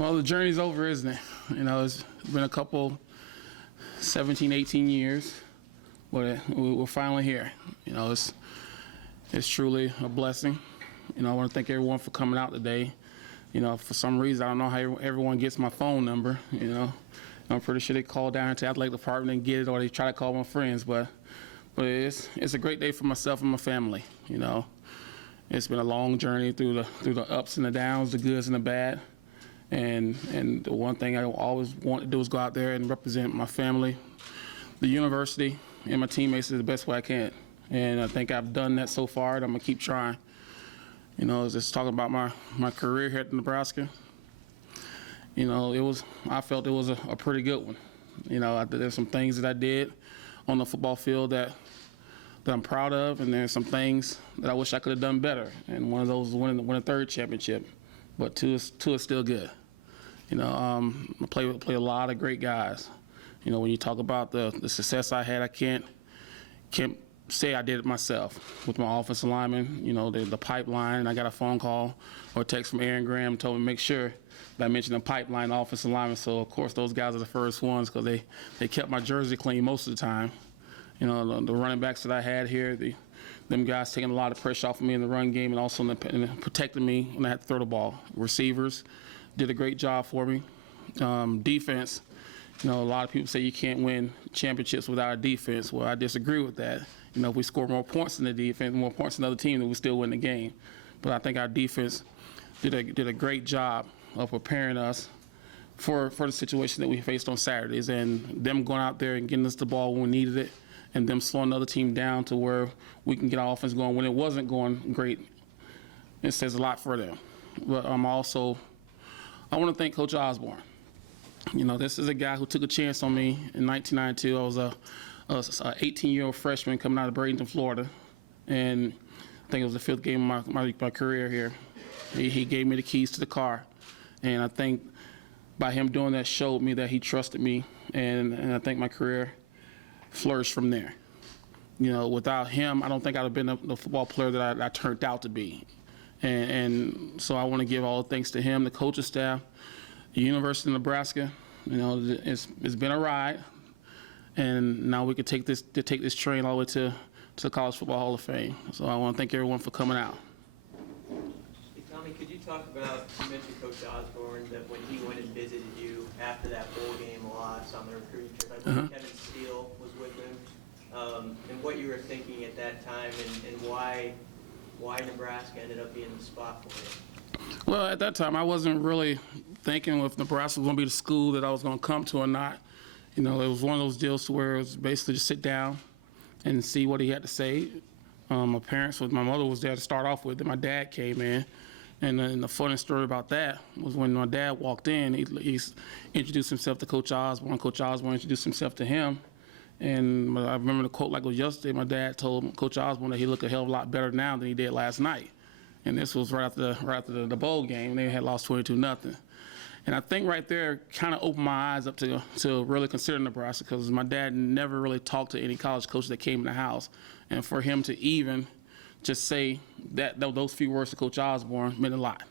Well, the journey's over, isn't it? You know, it's been a couple 17, 18 years, but we're finally here. You know, it's truly a blessing. You know, I want to thank everyone for coming out today. You know, for some reason, I don't know how everyone gets my phone number, you know. I'm pretty sure they call down to the athletic department and get it, or they try to call my friends, but it's a great day for myself and my family, you know. It's been a long journey through the ups and the downs, the goods and the bad. And the one thing I always want to do is go out there and represent my family, the university, and my teammates the best way I can. And I think I've done that so far, and I'm going to keep trying. You know, just talking about my career here at Nebraska, you know, I felt it was a pretty good one. You know, there's some things that I did on the football field that I'm proud of, and there's some things that I wish I could have done better. And one of those was winning a third championship, but two is still good. You know, I play a lot of great guys. You know, when you talk about the success I had, I can't say I did it myself with my offensive lineman. You know, the pipeline. I got a phone call or a text from Aaron Graham told me to make sure that I mentioned the pipeline, the offensive lineman. So of course those guys are the first ones because they kept my jersey clean most of the time. You know, the running backs that I had here, them guys taking a lot of pressure off of me in the run game and also in protecting me when I had to throw the ball. Receivers did a great job for me. Defense, you know, a lot of people say you can't win championships without a defense. Well, I disagree with that. You know, if we score more points than the defense, more points than the other team, then we still win the game. But I think our defense did a great job of preparing us for the situation that we faced on Saturdays, and them going out there and getting us the ball when we needed it, and them slowing the other team down to where we can get our offense going when it wasn't going great. It says a lot for them. But I want to thank Coach Osborne. You know, this is a guy who took a chance on me in 1992. I was a 18-year-old freshman coming out of Bradenton, Florida, and I think it was the fifth game of my career here. He gave me the keys to the car, and I think by him doing that showed me that he trusted me, and I think my career flourished from there. You know, without him, I don't think I'd have been the football player that I turned out to be. And so I want to give all the thanks to him, the coaching staff, the University of Nebraska. You know, it's been a ride, and now we can take this train all the way to the College Football Hall of Fame. So I want to thank everyone for coming out. Hey, Tommie, could you talk about, you mentioned Coach Osborne, that when he went and visited you after that bowl game loss on the recruiting trip, I believe Kevin Steele was with him, and what you were thinking at that time and why Nebraska ended up being the spot for you? Well, at that time, I wasn't really thinking if Nebraska was going to be the school that I was going to come to or not. You know, it was one of those deals where it was basically just sit down and see what he had to say. My mother was there to start off with, then my dad came in. And then the funny story about that was when my dad walked in, he introduced himself to Coach Osborne. Coach Osborne introduced himself to him. And I remember the quote like it was yesterday. My dad told Coach Osborne that he looked a hell of a lot better now than he did last night. And this was right after the bowl game. They had lost 22-0. And I think right there kind of opened my eyes up to really consider Nebraska, because my dad never really talked to any college coach that came in the house. And for him to even just say those few words to Coach Osborne meant a lot.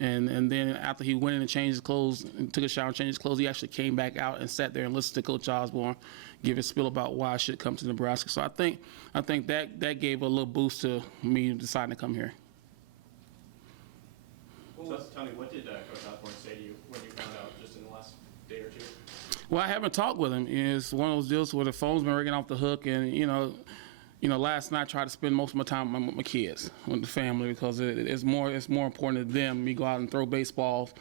And then after he went in and changed his clothes and took a shower and changed his clothes, he actually came back out and sat there and listened to Coach Osborne give his spiel about why I should come to Nebraska. So I think that gave a little boost to me deciding to come here. Tommie, what did Coach Osborne say to you when you found out just in the last day or two? Well, I haven't talked with him. It's one of those deals where the phone's been ringing off the hook, and you know, last night I tried to spend most of my time with my kids, with the family, because it's more important to them, me go out and throw baseballs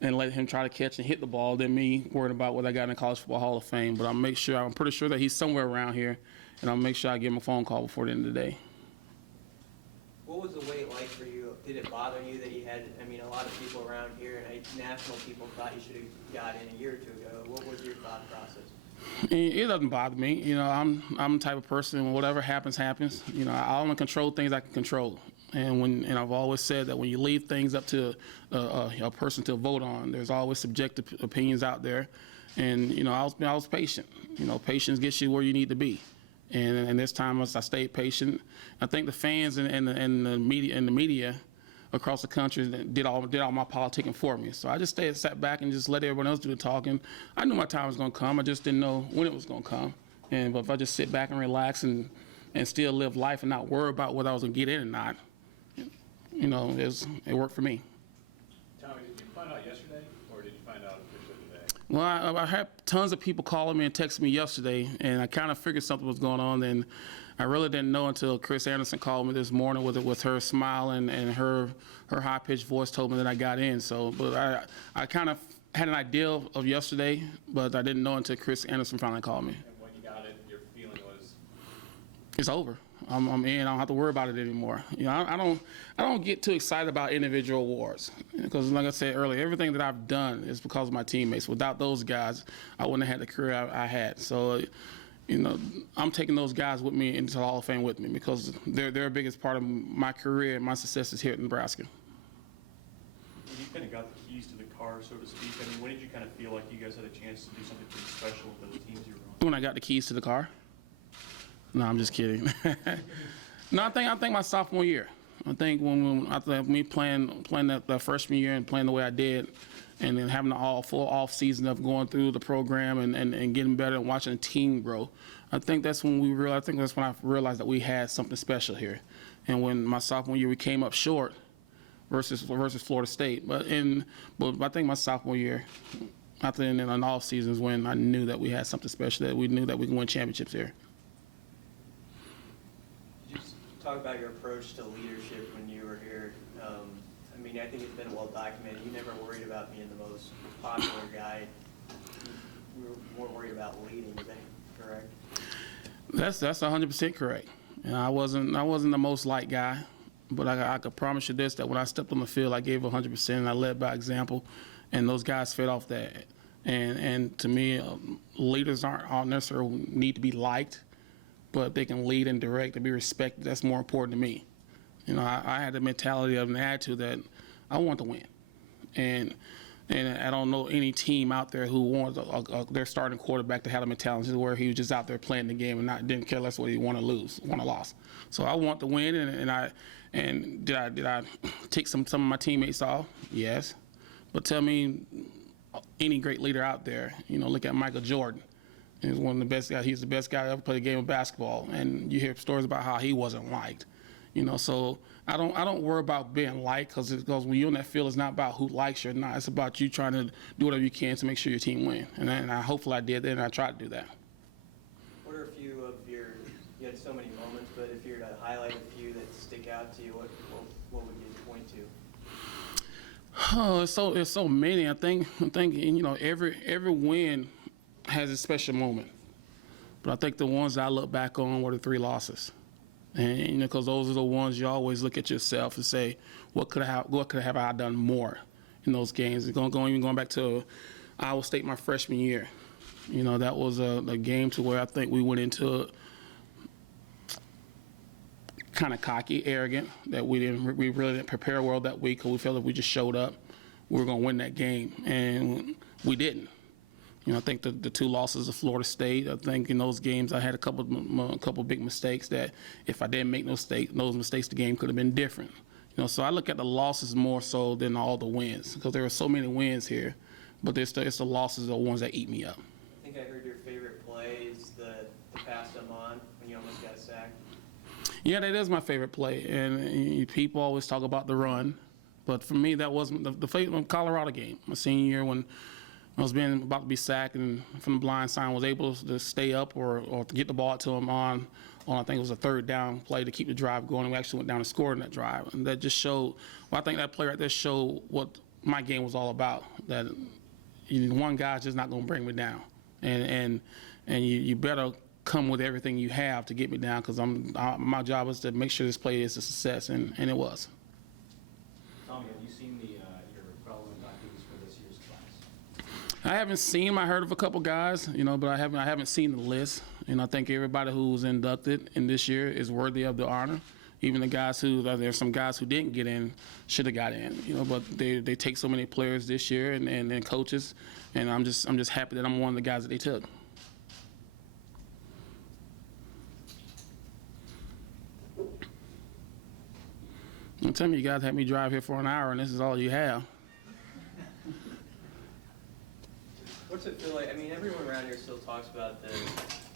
and let him try to catch and hit the ball, than me worried about what I got in the College Football Hall of Fame. But I'm pretty sure that he's somewhere around here, and I'll make sure I give him a phone call before the end of the day. What was the wait like for you? Did it bother you that he had, a lot of people around here, and national people thought you should have got in a year or two ago. What was your thought process? It doesn't bother me. You know, I'm the type of person, whatever happens, happens. You know, I only control things I can control. And I've always said that when you leave things up to a person to vote on, there's always subjective opinions out there. And, you know, I was patient. You know, patience gets you where you need to be. And this time I stayed patient. I think the fans and the media across the country that did all my politicking for me. So I just sat back and just let everyone else do the talking. I knew my time was going to come. I just didn't know when it was going to come. But if I just sit back and relax and still live life and not worry about whether I was going to get in or not, it worked for me. Tommie, did you find out yesterday, or did you find out officially today? Well, I had tons of people calling me and texting me yesterday, and I kind of figured something was going on. And I really didn't know until Chris Anderson called me this morning with her smile and her high-pitched voice told me that I got in. So, but I kind of had an idea of yesterday, but I didn't know until Chris Anderson finally called me. And when you got it, your feeling was? It's over. I'm in. I don't have to worry about it anymore. I don't get too excited about individual awards because, like I said earlier, everything that I've done is because of my teammates. Without those guys, I wouldn't have had the career I had. So, I'm taking those guys with me into the Hall of Fame with me because they're the biggest part of my career and my successes here at Nebraska. You kind of got the keys to the car, so to speak. I mean, when did you kind of feel like you guys had a chance to do something pretty special with the teams you were on? When I got the keys to the car? No, I'm just kidding. No, I think my sophomore year. I think when me playing that freshman year and playing the way I did, and then having the full off season of going through the program and getting better and watching the team grow. I think that's when I realized that we had something special here. And when my sophomore year we came up short versus Florida State, but I think my sophomore year, after in an off season is when I knew that we had something special, that we knew that we could win championships here. Talk about your approach to leadership when you were here. I think it's been well documented. You never worried about being the most popular guy. You were more worried about leading. Is that correct? That's 100% correct. I wasn't the most liked guy, but I could promise you this: that when I stepped on the field, I gave 100% and I led by example, and those guys fed off that. And to me, leaders aren't necessarily need to be liked, but they can lead and direct and be respected. That's more important to me. I had the mentality of an attitude that I want to win. And I don't know any team out there who wants their starting quarterback to have a mentality where he was just out there playing the game and didn't care less what he want to lose. So I want to win, and did I take some of my teammates off? Yes. But tell me any great leader out there, look at Michael Jordan. He's one of the best guys. He's the best guy to ever play the game of basketball, and you hear stories about how he wasn't liked. So I don't worry about being liked because when you're in that field, it's not about who likes you or not. It's about you trying to do whatever you can to make sure your team win. And hopefully I did that, and I tried to do that. What are a few of you had so many moments, but if you were to highlight a few that stick out to you, what would you point to? Oh, it's so many. I think every win has a special moment. But I think the ones that I look back on were the 3 losses. And because those are the ones you always look at yourself and say, what could have I done more in those games? Going back to Iowa State my freshman year. That was a game to where I think we went into kind of cocky, arrogant, that we really didn't prepare well that week because we felt if we just showed up, we were going to win that game, and we didn't. I think the 2 losses of Florida State, I think in those games I had a couple big mistakes that if I didn't make those mistakes, the game could have been different. So I look at the losses more so than all the wins because there are so many wins here, but it's the losses are the ones that eat me up. I think I heard your favorite play is the pass to Amon when you almost got sacked. Yeah, that is my favorite play, and people always talk about the run, but for me that wasn't the Colorado game, my senior year when I was about to be sacked and from the blind side was able to stay up or to get the ball to him on I think it was a 3rd down play to keep the drive going. And we actually went down and scored in that drive. And that just showed, I think that play right there showed what my game was all about, that one guy's just not going to bring me down. And you better come with everything you have to get me down because my job is to make sure this play is a success, and it was. Tommie, have you seen your fellow inductees for this year's class? I haven't seen them. I heard of a couple guys, but I haven't seen the list. And I think everybody who was inducted in this year is worthy of the honor. Even the guys there's some guys who didn't get in, should have got in, but they take so many players this year and coaches, and I'm just happy that I'm one of the guys that they took. I'm telling you, you guys had me drive here for an hour, and this is all you have. What's it feel like? I mean, everyone around here still talks about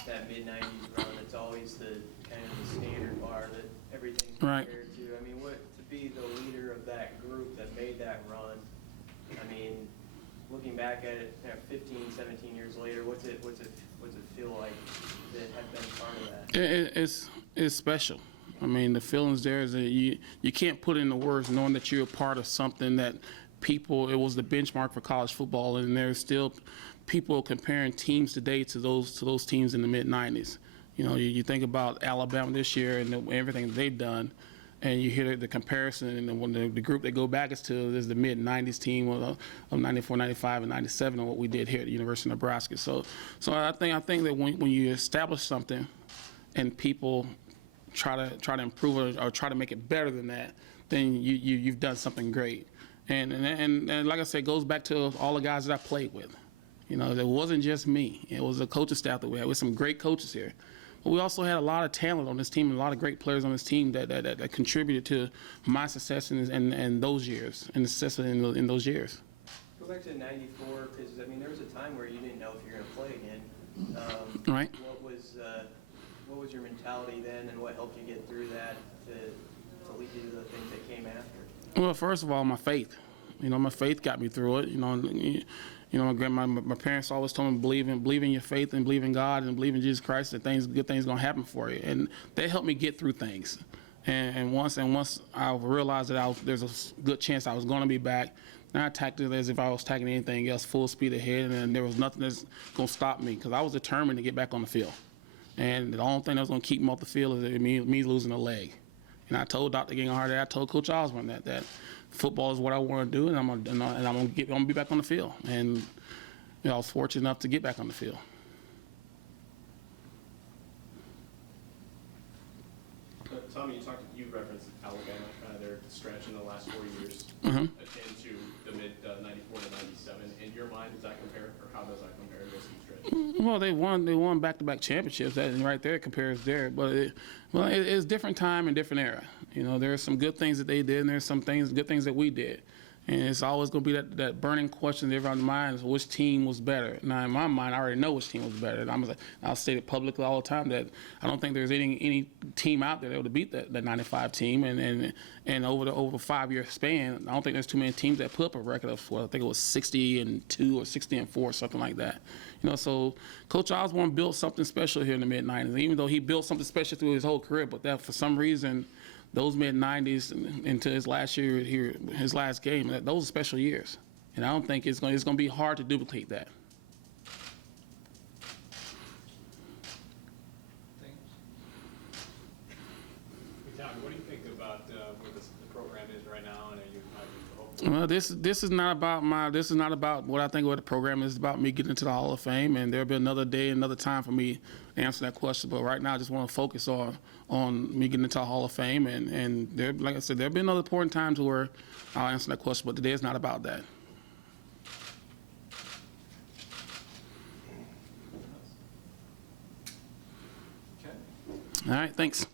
that mid-'90s run. It's always the kind of the standard bar that everything's Right. compared to. I mean, to be the leader of that group that made that run, I mean, looking back at it, 15, 17 years later, what's it feel like to have been part of that? It's special. I mean, the feelings there is that you can't put into words knowing that you're a part of something that it was the benchmark for college football, and there's still people comparing teams today to those teams in the mid-'90s. You know, you think about Alabama this year and everything they've done, and you hear the comparison, and when the group they go back to is the mid-'90s team of 94, 95, and 97, and what we did here at the University of Nebraska. So I think that when you establish something and people try to improve it or try to make it better than that, then you've done something great. And like I said, it goes back to all the guys that I played with. You know, it wasn't just me. It was the coaching staff that we had. We had some great coaches here. But we also had a lot of talent on this team and a lot of great players on this team that contributed to my success in those years, and the success in those years. Go back to '94, because I mean, there was a time where you didn't know if you were going to play again. Right. What was your mentality then, and what helped you get through that to lead you to the things that came after? Well, first of all, my faith. You know, my faith got me through it. You know, my parents always told me believe in your faith and believe in God and believe in Jesus Christ, that good things gonna happen for you. And they helped me get through things. And once I realized that there's a good chance I was gonna be back, and I attacked it as if I was attacking anything else, full speed ahead, and there was nothing that's gonna stop me, because I was determined to get back on the field. And the only thing that was gonna keep me off the field is me losing a leg. And I told Dr. Ginghart, I told Coach Osborne that football is what I want to do, and I'm gonna be back on the field. And you know, I was fortunate enough to get back on the field. Tommie, you referenced Alabama, their stretch in the last 4 years, Mm-hmm. akin to the mid-'94 to '97. In your mind, does that compare, or how does that compare to this stretch? Well, they won back-to-back championships. That right there compares there. But it's different time and different era. You know, there's some good things that they did, and there's some good things that we did. And it's always going to be that burning question in everyone's mind is which team was better. Now, in my mind, I already know which team was better. And I'll state it publicly all the time that I don't think there's any team out there that would beat that 95 team. And over a 5-year span, I don't think there's too many teams that put up a record of, I think it was 60-2 or 60-4, something like that. You know, so Coach Osborne built something special here in the mid-'90s, even though he built something special through his whole career, but that for some reason, those mid-'90s into his last year here, his last game, those are special years. And I don't think it's going to be hard to duplicate that. Tommy, what do you think about where the program is right now, and are you hopeful? Well, this is not about what I think what the program is. It's about me getting into the Hall of Fame, and there'll be another day, another time for me to answer that question. But right now, I just want to focus on me getting into the Hall of Fame, and there, like I said, there'll be another important times where I'll answer that question. But today is not about that. Okay. All right, thanks.